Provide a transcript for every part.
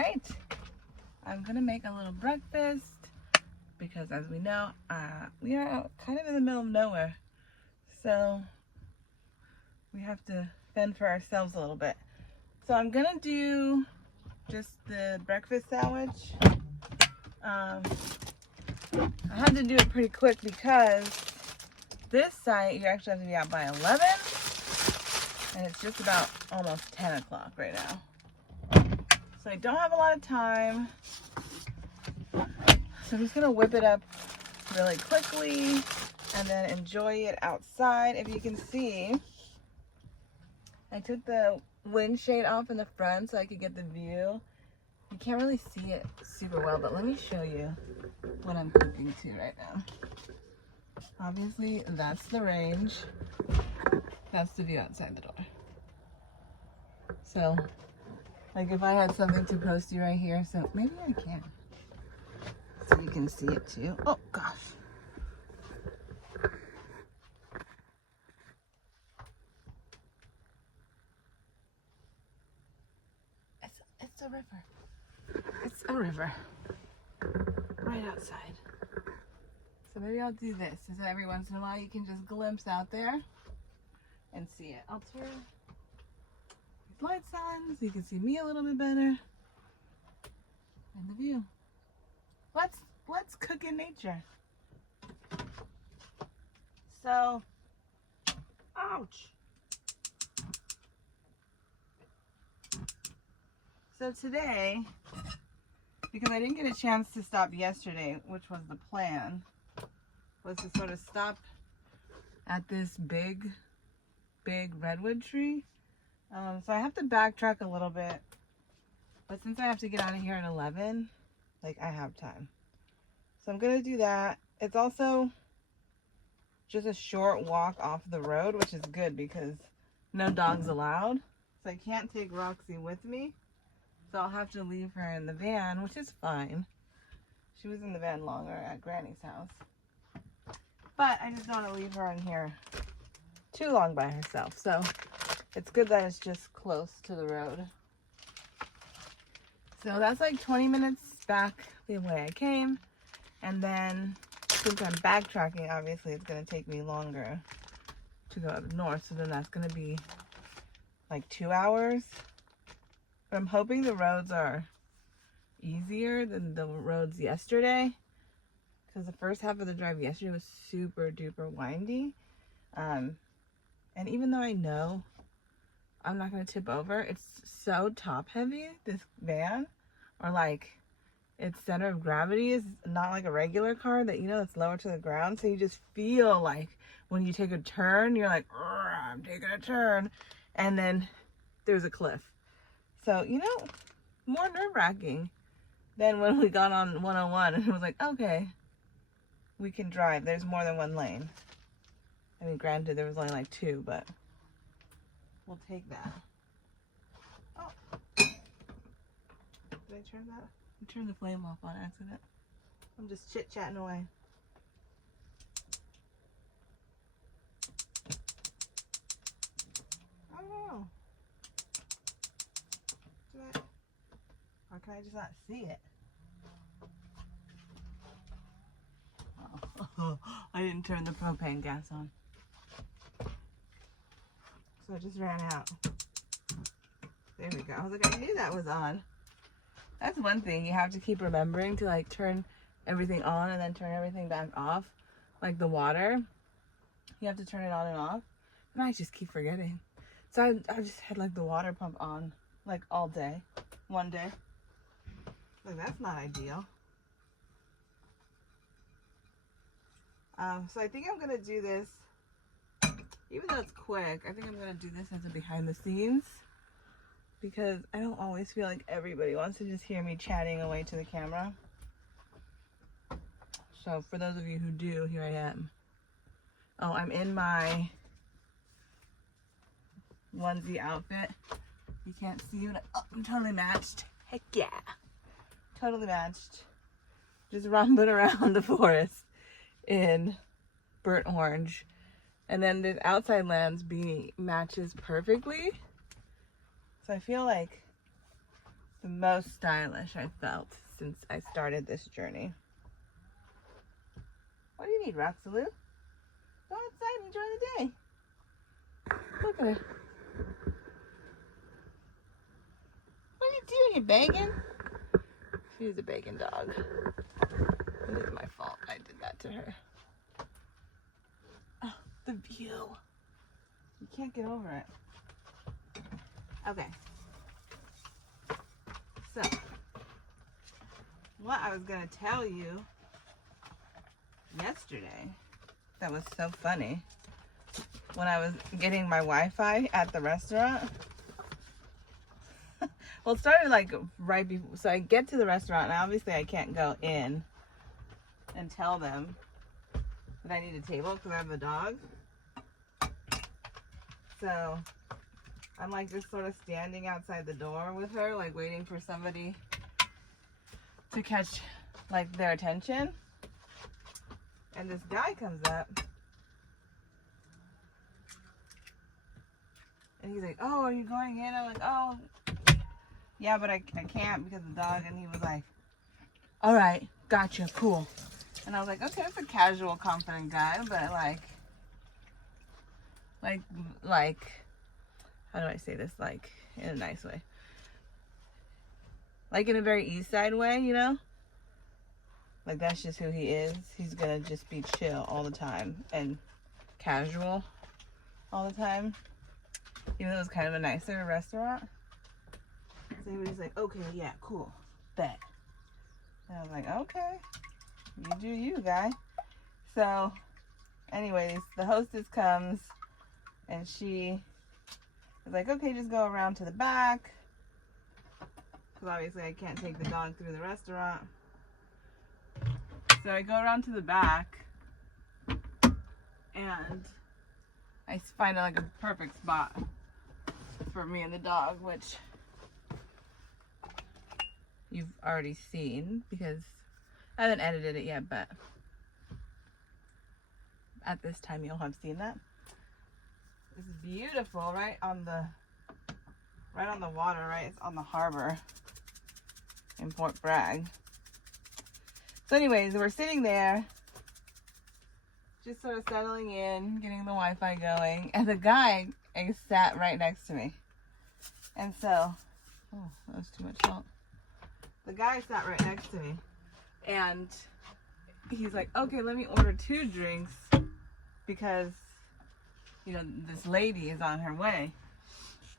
right, I'm gonna make a little breakfast because, as we know, we are out kind of in the middle of nowhere, so we have to fend for ourselves a little bit. So I'm gonna do just the breakfast sandwich. I had to do it pretty quick because this site you actually have to be out by 11, and it's just about almost 10 o'clock right now. So I don't have a lot of time. So I'm just gonna whip it up really quickly and then enjoy it outside. If you can see, I took the wind shade off in the front so I could get the view. You can't really see it super well, but let me show you what I'm cooking to right now. Obviously, that's the range. That's the view outside the door. So, like if I had something to post you right here, so maybe I can. So you can see it too. Oh gosh. It's a river. It's a river. Right outside. So maybe I'll do this, so every once in a while you can just glimpse out there and see it. I'll turn these lights on so you can see me a little bit better. And the view. Let's cook in nature. So, ouch. So today, because I didn't get a chance to stop yesterday, which was the plan, was to sort of stop at this big redwood tree. So I have to backtrack a little bit, but since I have to get out of here at 11, like I have time. So I'm gonna do that. It's also just a short walk off the road, which is good because no dogs allowed. So I can't take Roxy with me. So I'll have to leave her in the van, which is fine. She was in the van longer at Granny's house. But I just don't want to leave her in here too long by herself. So it's good that it's just close to the road. So that's like 20 minutes back the way I came. And then since I'm backtracking, obviously it's going to take me longer to go up north. So then that's going to be like 2 hours. But I'm hoping the roads are easier than the roads yesterday. Because the first half of the drive yesterday was super duper windy. And even though I know I'm not going to tip over, it's so top heavy, this van. Or like, its center of gravity is not like a regular car that, you know, it's lower to the ground. So you just feel like when you take a turn, you're like, I'm taking a turn. And then there's a cliff. So, you know, more nerve-wracking than when we got on 101 and it was like, okay, we can drive. There's more than one lane. I mean, granted, there was only like 2, but we'll take that. Oh. Did I turn that? I turned the flame off on accident. I'm just chit-chatting away. I don't know. Or can I just not see it? Oh, I didn't turn the propane gas on. So it just ran out. There we go. I was like, I knew that was on. That's one thing you have to keep remembering, to like turn everything on and then turn everything back off. Like the water, you have to turn it on and off. And I just keep forgetting. So I just had like the water pump on like all day, one day. Like that's not ideal. So I think I'm gonna do this, even though it's quick, I think I'm gonna do this as a behind the scenes. Because I don't always feel like everybody wants to just hear me chatting away to the camera. So for those of you who do, here I am. Oh, I'm in my onesie outfit. You can't see it. Oh, I'm totally matched. Heck yeah. Totally matched. Just romping around the forest in burnt orange. And then this outside lands beanie matches perfectly. So I feel like the most stylish I felt since I started this journey. What do you need, Roxaloo? Go outside and enjoy the day. Look at her. What are you doing? You begging? She's a begging dog. It is my fault I did that to her. Oh, the view. You can't get over it. Okay. So, what I was going to tell you yesterday that was so funny, when I was getting my Wi-Fi at the restaurant. Well, it started like right before, so I get to the restaurant and obviously I can't go in and tell them that I need a table because I have a dog. So I'm like just sort of standing outside the door with her, like waiting for somebody to catch like their attention. And this guy comes up and he's like, "Oh, are you going in?" I'm like, "Oh, yeah, but I can't because of the dog." And he was like, "All right, gotcha, cool." And I was like, okay, that's a casual, confident guy, but like, how do I say this? Like, in a nice way. Like in a very East Side way, you know? Like, that's just who he is. He's gonna just be chill all the time and casual all the time. Even though it was kind of a nicer restaurant. So he was like, okay, yeah, cool, bet. And I was like, okay, you do you, guy. So, anyways, the hostess comes and she was like, okay, just go around to the back. Because obviously I can't take the dog through the restaurant. So I go around to the back and I find like a perfect spot for me and the dog, which you've already seen because I haven't edited it yet, but at this time you'll have seen that. It's beautiful, right on the water, right? It's on the harbor in Fort Bragg. So anyways, we're sitting there just sort of settling in, getting the Wi-Fi going, and the guy sat right next to me. And so, oh, that was too much salt. The guy sat right next to me, and he's like, okay, let me order 2 drinks because, you know, this lady is on her way.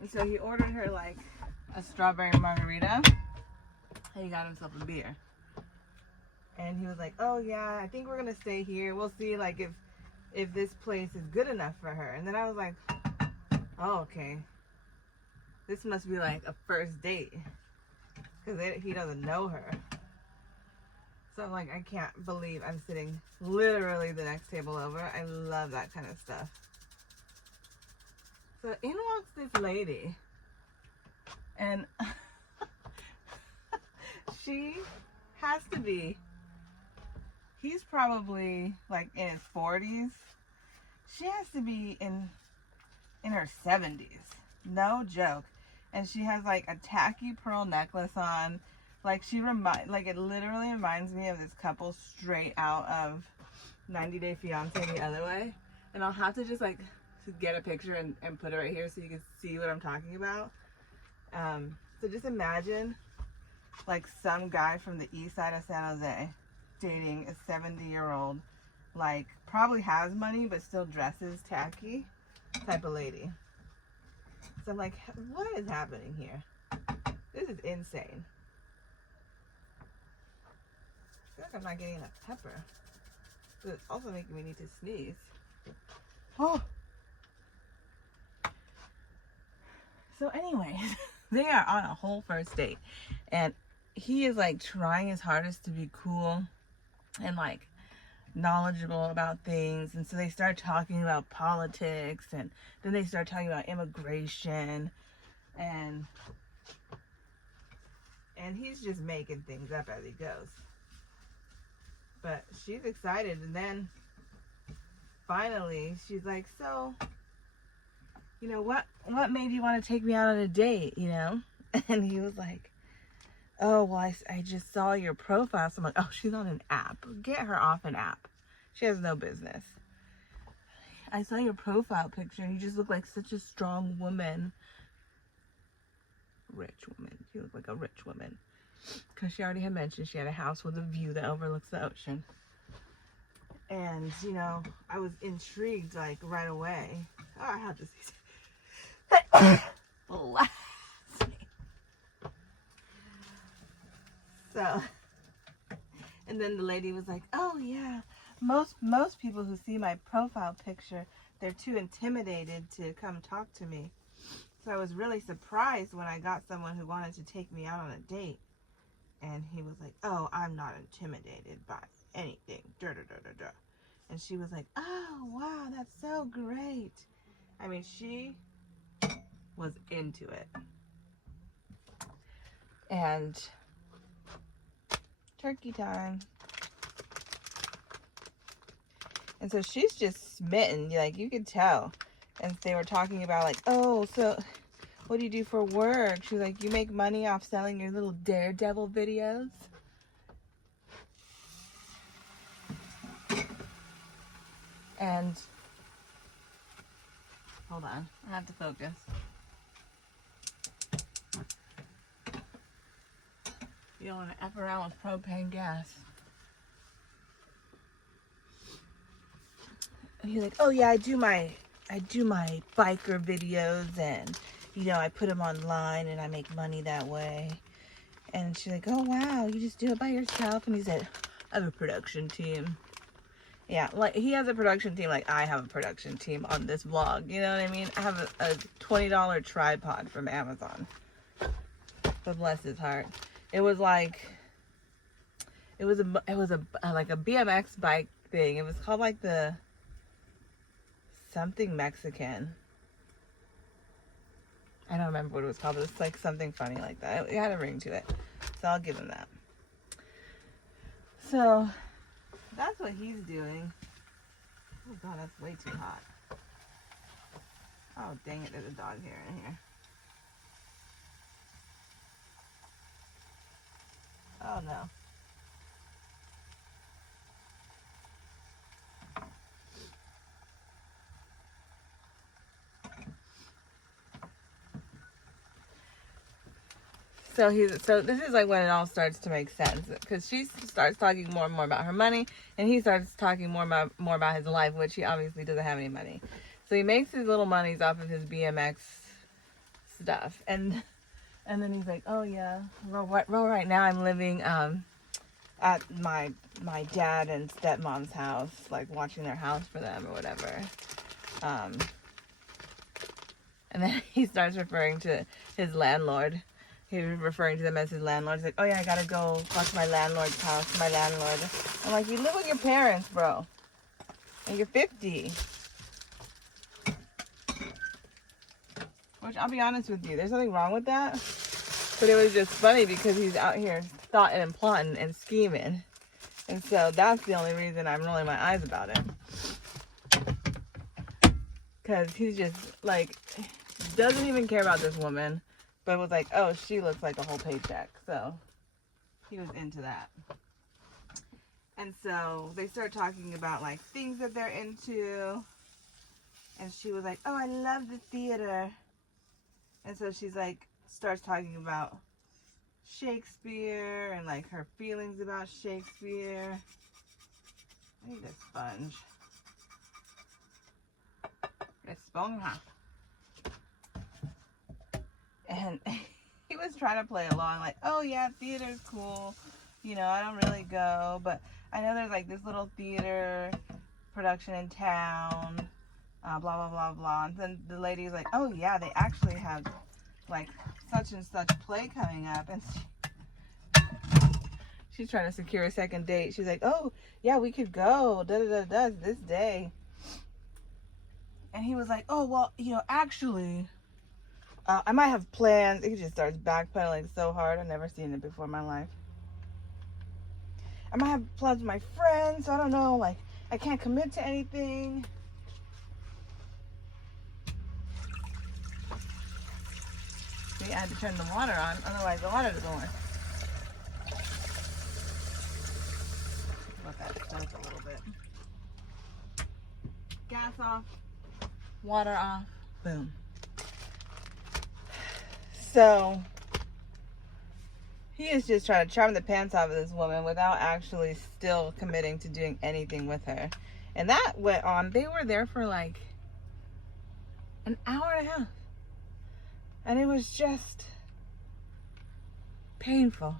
And so he ordered her like a strawberry margarita, and he got himself a beer. And he was like, oh yeah, I think we're gonna stay here. We'll see like if this place is good enough for her. And then I was like, oh, okay. This must be like a first date. Because he doesn't know her. So I'm like, I can't believe I'm sitting literally the next table over. I love that kind of stuff. So in walks this lady. And she has to be, he's probably like in his 40s. She has to be in her 70s. No joke. And she has like a tacky pearl necklace on. Like it literally reminds me of this couple straight out of 90 Day Fiance the other way. And I'll have to just like get a picture and put it right here so you can see what I'm talking about. So just imagine like some guy from the east side of San Jose dating a 70-year-old, like probably has money but still dresses tacky type of lady. So I'm like, what is happening here? This is insane. I feel like I'm not getting enough pepper. But it's also making me need to sneeze. Oh. So anyways, they are on a whole first date. And he is like trying his hardest to be cool and like knowledgeable about things. And so they start talking about politics, and then they start talking about immigration, and he's just making things up as he goes. But she's excited, and then finally she's like, so, you know, what made you want to take me out on a date, you know? And he was like, oh, well, I just saw your profile. So I'm like, oh, she's on an app. Get her off an app. She has no business. I saw your profile picture and you just look like such a strong woman. Rich woman. You look like a rich woman. Because she already had mentioned she had a house with a view that overlooks the ocean. And, you know, I was intrigued, like, right away. Oh, I have to see. Bless me. So, and then the lady was like, oh, yeah. Most people who see my profile picture, they're too intimidated to come talk to me. So I was really surprised when I got someone who wanted to take me out on a date. And he was like, oh, I'm not intimidated by anything. Da, da, da, da, da. And she was like, oh, wow, that's so great. I mean, she was into it. And turkey time. And so she's just smitten, like you could tell. And they were talking about like, oh, so what do you do for work? She was like, you make money off selling your little Daredevil videos? And, hold on, I have to focus. You don't want to F around with propane gas. And he's like, oh yeah, I do my biker videos, and you know, I put them online and I make money that way. And she's like, oh wow, you just do it by yourself? And he said, I have a production team. Yeah, like he has a production team like I have a production team on this vlog. You know what I mean? I have a $20 tripod from Amazon. But bless his heart. It was like, it was like a BMX bike thing. It was called like the something Mexican. I don't remember what it was called, but it's like something funny like that. It had a ring to it. So I'll give him that. So that's what he's doing. Oh god, that's way too hot. Oh dang it, there's a dog hair in here. Oh no. So this is like when it all starts to make sense, because she starts talking more and more about her money, and he starts talking more about his life, which he obviously doesn't have any money. So he makes his little monies off of his BMX stuff, and then he's like, oh yeah, well right now I'm living at my dad and stepmom's house, like watching their house for them or whatever. And then he starts referring to his landlord. He was referring to them as his landlord. He's like, oh yeah, I gotta go watch my landlord's house, my landlord. I'm like, you live with your parents, bro. And you're 50. Which, I'll be honest with you, there's nothing wrong with that. But it was just funny because he's out here thoughting and plotting and scheming. And so that's the only reason I'm rolling my eyes about it. Because he's just, like, doesn't even care about this woman. But was like, oh, she looks like a whole paycheck. So he was into that. And so they start talking about like things that they're into. And she was like, oh, I love the theater. And so she's like, starts talking about Shakespeare and like her feelings about Shakespeare. I need a sponge. Esponja. And he was trying to play along like, oh yeah, theater's cool. You know, I don't really go, but I know there's like this little theater production in town, blah, blah, blah, blah. And then the lady's like, oh yeah, they actually have like such and such play coming up. And she's trying to secure a second date. She's like, oh yeah, we could go, da da da da, this day. And he was like, oh, well, you know, actually, I might have plans. He just starts backpedaling so hard. I've never seen it before in my life. I might have plans with my friends. I don't know. Like, I can't commit to anything. See, I had to turn the water on. Otherwise, the water doesn't work. That's a little bit. Gas off, water off, boom. So he is just trying to charm the pants off of this woman without actually still committing to doing anything with her. And that went on. They were there for like an hour and a half. And it was just painful.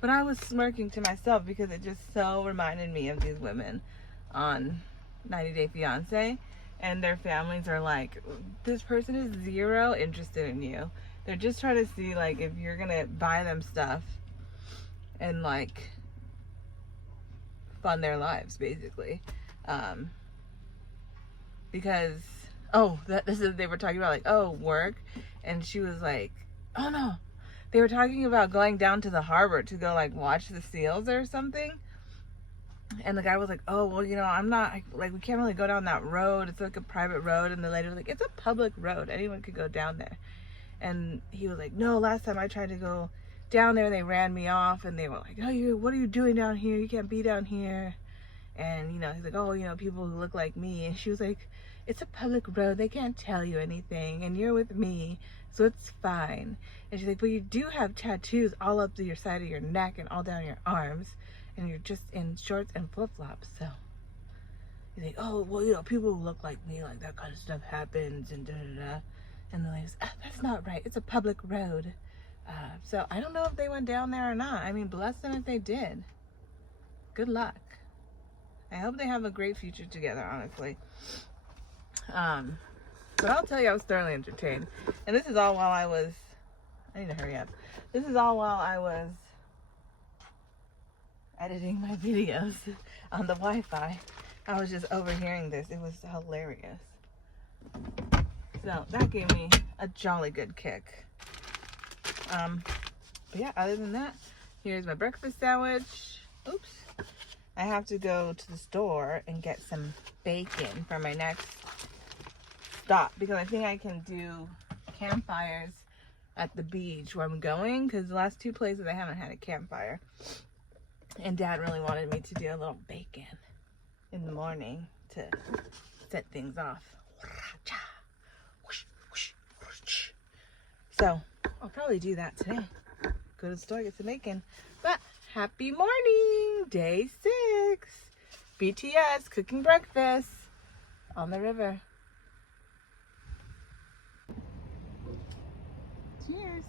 But I was smirking to myself because it just so reminded me of these women on 90 Day Fiancé. And their families are like, this person is zero interested in you. They're just trying to see like if you're gonna buy them stuff and like fund their lives basically. Because they were talking about like, oh, work, and she was like, oh no, they were talking about going down to the harbor to go like watch the seals or something. And the guy was like, oh, well, you know, I'm not, like, we can't really go down that road. It's like a private road. And the lady was like, it's a public road. Anyone could go down there. And he was like, no, last time I tried to go down there, they ran me off. And they were like, oh, what are you doing down here? You can't be down here. And, you know, he's like, oh, you know, people who look like me. And she was like, it's a public road. They can't tell you anything. And you're with me, so it's fine. And she's like, but you do have tattoos all up to your side of your neck and all down your arms. And you're just in shorts and flip-flops. So you think, oh, well, you know, people who look like me, like that kind of stuff happens and da-da-da. And the lady's, that's not right. It's a public road. So I don't know if they went down there or not. I mean, bless them if they did. Good luck. I hope they have a great future together, honestly. But I'll tell you, I was thoroughly entertained. And this is all while I was, I need to hurry up. This is all while I was editing my videos on the Wi-Fi. I was just overhearing this. It was hilarious. So that gave me a jolly good kick. But yeah, other than that, here's my breakfast sandwich. Oops. I have to go to the store and get some bacon for my next stop because I think I can do campfires at the beach where I'm going, because the last two places I haven't had a campfire. And Dad really wanted me to do a little bacon in the morning to set things off. So I'll probably do that today. Go to the store, get some bacon. But happy morning, day 6. BTS cooking breakfast on the river. Cheers.